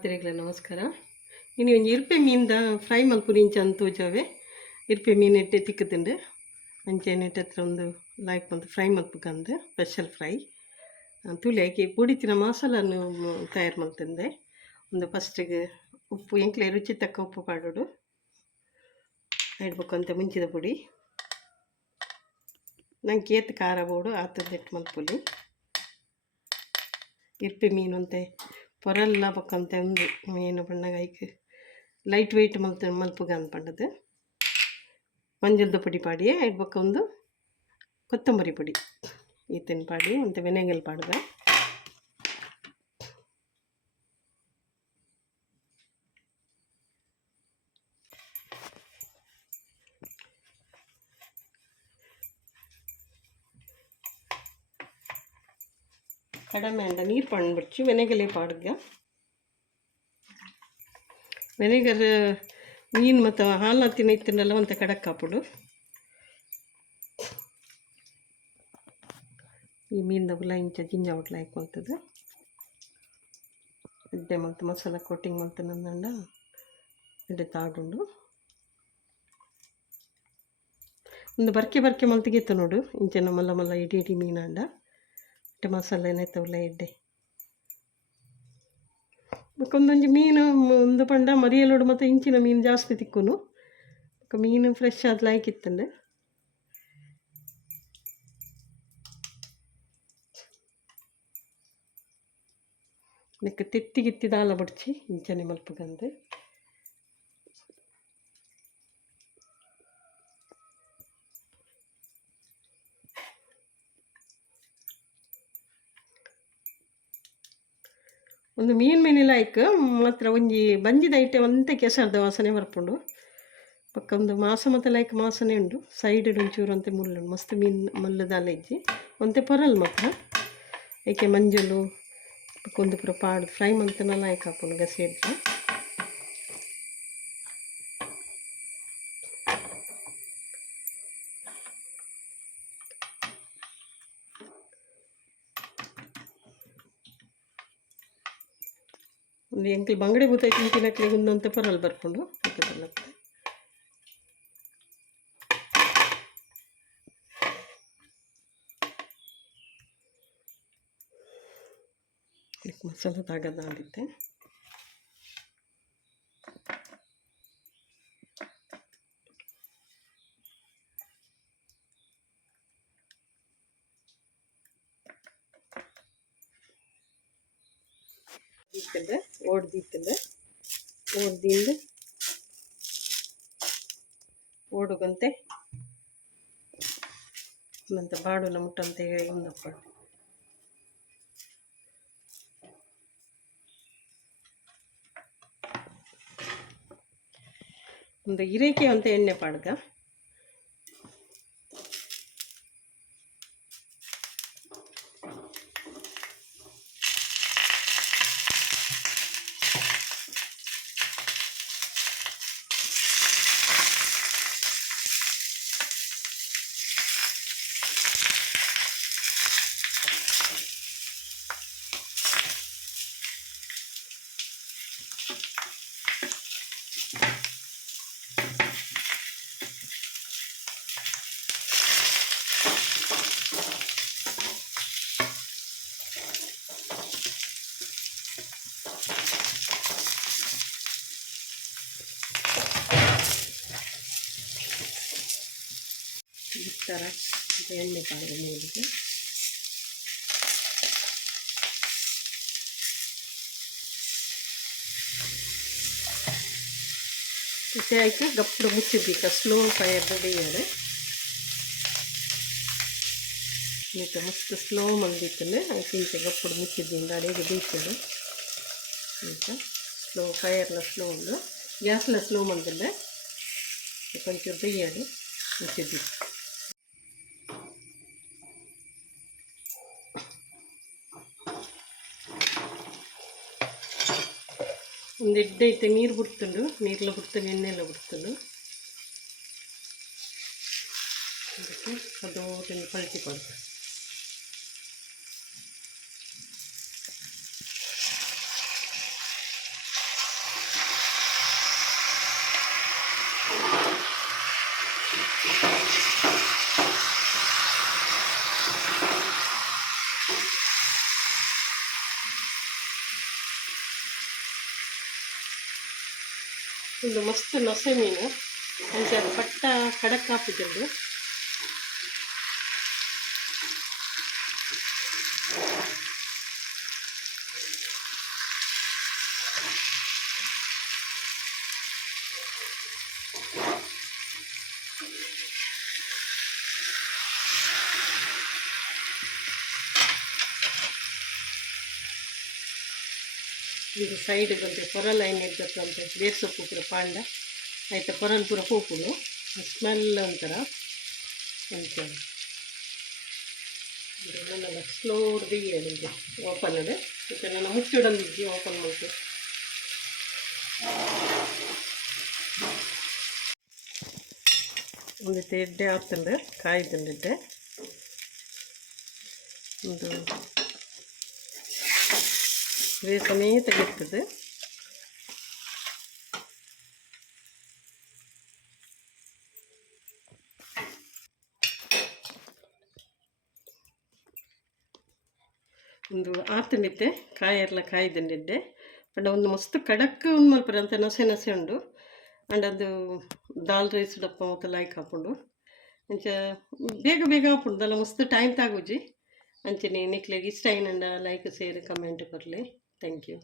ಮಾತೆರೆಗ್ಲ ನಮಸ್ಕಾರ. ಇನ್ನು ಒಂಜಿ ಇರ್ಪೆ ಮೀನ್ದ ಫ್ರೈ ಮಲ್ಪುನಿ ಇಂಚ ತೋಜಾವೆ. ಇರ್ಪೆ ಮೀನು ಎಟ್ಟೆ ತಿಕ್ಕುತ್ತಂಡು ಅಂಚೆ ನೆಟ್ಟ ಹತ್ರ ಒಂದು ಲಾಯ್ಕ್ ಮಲ್ತು ಫ್ರೈ ಮಲ್ಪುಕಂದು ಸ್ಪೆಷಲ್ ಫ್ರೈ ತುಳಿ ಆಕೆ ಪುಡಿತಿನ ಮಸಾಲನ್ನು ತಯಾರು ಮಲ್ತಂದೆ. ಒಂದು ಫಸ್ಟಿಗೆ ಉಪ್ಪು ಎಂಕ್ಲೆ ರುಚಿ ತಕ್ಕ ಉಪ್ಪು ಪಾಡೋಡು ಇಡ್ಬೇಕು ಅಂತ ಮುಂಚಿದ ಪುಡಿ ನಂಗೆ ಏತ್ ಖಾರ ಬೋಡು ಆತದ್ದೆಟ್ಟು ಮಲ್ಪುಲಿ ಇರ್ಪೆ ಮೀನು ಅಂತೆ ಪೊರಲ್ಲ ಪಕ್ಕಂತೆ ಒಂದು ಮೀನು ಬಣ್ಣಗ ಐಕ್ ಲೈಟ್ ವೆಯ್ಟ್ ಮಲ್ಪುಗ ಅಂದ್ಪಂಡದು. ಮಂಜಲ್ದ ಪುಡಿ ಪಾಡಿ ಇಡ್ಬೇಕು ಒಂದು ಕೊತ್ತಂಬರಿ ಪುಡಿ ಈತನ ಪಾಡಿ ಮತ್ತು ವೆನೆಗಲ್ ಪಾಡ್ದ ಕಡಿಮೆ ಅಂಡ ನೀರು ಪಂಡ್ಬಿಡ್ಚು ವೆನೆಗಲೇ ಪಾಡ್ಗ. ವೆನೆಗರ್ ಮೀನು ಮತ್ತು ಹಾಲು ಹತ್ತಿನ ಇತ್ತಂಡಲ್ಲ ಒಂದು ಕಡಕ್ ಹಾಪುಡು. ಈ ಮೀನಿನ ಹುಲ ಇಂಚ ಜಿಂಜ ಹೊಟ್ಲ ಹಾಕೊಂತದ್ದು ಎಡ್ಡೆ ಮತ್ತು ಮಸಾಲ ಕೋಟಿಂಗ್ ಮತ್ತು ನಂದಂಡ ಎಡ್ಡೆ ತಾಡುಂಡು ಒಂದು ಬರ್ಕೆ ಮಲ್ತಿಗೆತ್ತ ನೋಡು ಇಂಚನ ಮಲ್ಲ ಮಲ್ಲ ಇಡಿ ಮೀನಂಡ ಇಟ್ಟು ಮಸಾಲೆ ಏನಾಯ್ತವಲ್ಲ ಎಡ್ಡೆ ಒಂದೊಂದು ಮೀನು ಒಂದು ಪಂಡ ಮರಿಯಲೋಡು ಮತ್ತು ಇಂಚಿನ ಮೀನು ಜಾಸ್ತಿ ತಿಕ್ಕುನು ಮೀನು ಫ್ರೆಶ್ ಆದ ಲಾಯ್ಕಿತ್ತಂಡೆ ನೆಕ್ಕ ತೆತ್ತಿಗಿತ್ತಿದ ಆಲ ಬಡ್ಚಿ ಇಂಚನೆ ಮಲ್ಪುಗಂದು ಒಂದು ಮೀನು ಲಾಯ್ಕ್ ಮಾತ್ರ ಒಂಜಿ ಬಂಜಿದ ಐಟೆ ಒಂತೆ ಕೆಸರ್ದ ವಾಸನೆ ಬರ್ಪುಂಡು ಪಕ್ಕ ಒಂದು ಮಾಸ ಮತ್ತು ಲೈಕ್ ಮಾಸನೆ ಉಂಡು ಸೈಡ್ ಒಂಚೂರು ಅಂತೆ ಮುಳ್ಳು ಮಸ್ತ್ ಮೀನು ಮಲ್ಲದಾಲ ಇಜ್ಜಿ ಒಂತೆ ಪೊರಲ್ ಮಾತ್ರ ಏಕೆ ಮಂಜಲು ಒಂದು ಪುರ ಪಾಡು ಫ್ರೈ ಮಂತನ ಲಾಯ್ಕ್ ಹಾಕೊಂಡು ಗಸಿ ಇಡ್ಲಿ ಒಂದು ಎಂಕ್ಲು ಬಂಗಡೆ ಬೂತಾಯಿ ತಿಂತಿನಕ್ಲೆ ಒಂದಂತೆ ಪೊರಲ್ ಬರ್ಕೊಂಡು ಮಸಾಲ ತಾಗದ ಆಗುತ್ತೆ. ಓಡ್ದಿತ್ತಂದ್ರೆ ಓಡ್ದಿಂದ ಓಡುಗಂತೆ ಮತ್ತು ಬಾಡುನ ಮುಟ್ಟಂತೆ ಒಂದಪ್ಪ ಒಂದು ಇರೇಕೆ ಅಂತ ಎಣ್ಣೆ ಪಾಡ್ಗ ಥರ ಎಣ್ಣೆ ಪಾಡ್ದು ಮೇಲಿಗೆ ಮತ್ತೆ ಆಯ್ತು ಗಪ್ಪು ಮುಚ್ಚಿದ್ದೀಕ ಸ್ಲೋ ಫೈರ್ ಬೇಯದೆ ಈಗ ಮಸ್ತ್ ಸ್ಲೋ ಮಂದಿತ್ತಂದ್ರೆ ಆಯ್ತು ಇಂಚೆ ಗಪ್ಪು ಮುಚ್ಚಿದ್ದಿಂದ ಅಡಿಗೆ ಬೇಯ್ತದೆ ಈಗ ಸ್ಲೋ ಫೈರ್ಲ ಸ್ಲೋ ಉಂಡು ಗ್ಯಾಸ್ಲ ಸ್ಲೋ ಮಂದಿದ್ದೆ ಕೊಂಚೂರು ಬೇಯದೆ ಮುಚ್ಚಿದ್ದಿ ಒಂದು ಎಡ್ಡೆ ಐತೆ ನೀರು ಬಿಡ್ತುಂಡು ನೀರೆಲ್ಲ ಬಿಡ್ತಾನೆ ಎಣ್ಣೆಲ್ಲ ಬಿಡ್ತುಂಡು ಅದಕ್ಕೆ ಅದು ಪಲ್ಟಿ ಕೊಡ್ತಾರೆ ಒಂದು ಮಸ್ತ್ ನೊಸೆ ಮೀನು ಅಂಚೆ ಅದು ಪಟ್ಟ ಕಡಕ್ ಹಾಪಿದ್ದುಂಡು. ಇದು ಸೈಡ್ ಬಂದು ಪೊರಲ್ ಐನ್ ಇರ್ತಂತೆ ಬೇರ್ ಸೊಪ್ಪು ಪೂರ ಪಾಂಡ ಆಯ್ತಾ ಪೊರಲ್ ಪೂರ ಪೂಪುಡು ಸ್ಮೆಲ್ ಒಂಥರ ಅಂಚ ನನ್ನ ಸ್ಲೋ ದಿಗೆ ಓಪನ್ ಇದೆ ಮತ್ತು ನನ್ನ ಮುಚ್ಚಿಡೊಂದಿಗೆ ಓಪನ್ ಮಾಡ್ತು. ಒಂದು ಎಡ್ಡೆ ಆಗ್ತಂಡು ಕಾಯ್ದುಂಡಿದ್ದೆ ಒಂದು ಬೇಸನೇ ತೆಗಿರ್ತದೆ. ಒಂದು ಆತಂಡಿದ್ದೆ ಕಾಯೆಲ್ಲ ಕಾಯ್ದುಂಡಿದ್ದೆ ಪಂಡ ಒಂದು ಮಸ್ತ್ ಕಡಕ್ ಒಂದು ಮಲ್ಪರ ಅಂತ ನೊಸೆ ನೊಸೆ ಉಂಡು ಅಂಡ್ ಅದು ದಾಲ್ ರೈಸ್ ಡಪ್ಪ ಮತ್ತು ಲೈಕ್ ಹಾಕೊಂಡು ಅಂಚ ಬೇಗ ಬೇಗ ಹಾಪುಂಡು ದಲ್ಲ ಮಸ್ತ್ ಟೈಮ್ ತಾಗುಜಿ ಅಂಚನೆ ನಿಕ್ಲೆಗೆ ಇಷ್ಟ ಏನಂಡ ಲೈಕ್ ಸೇರ್ ಕಮೆಂಟ್ ಕೊರಲಿ. Thank you.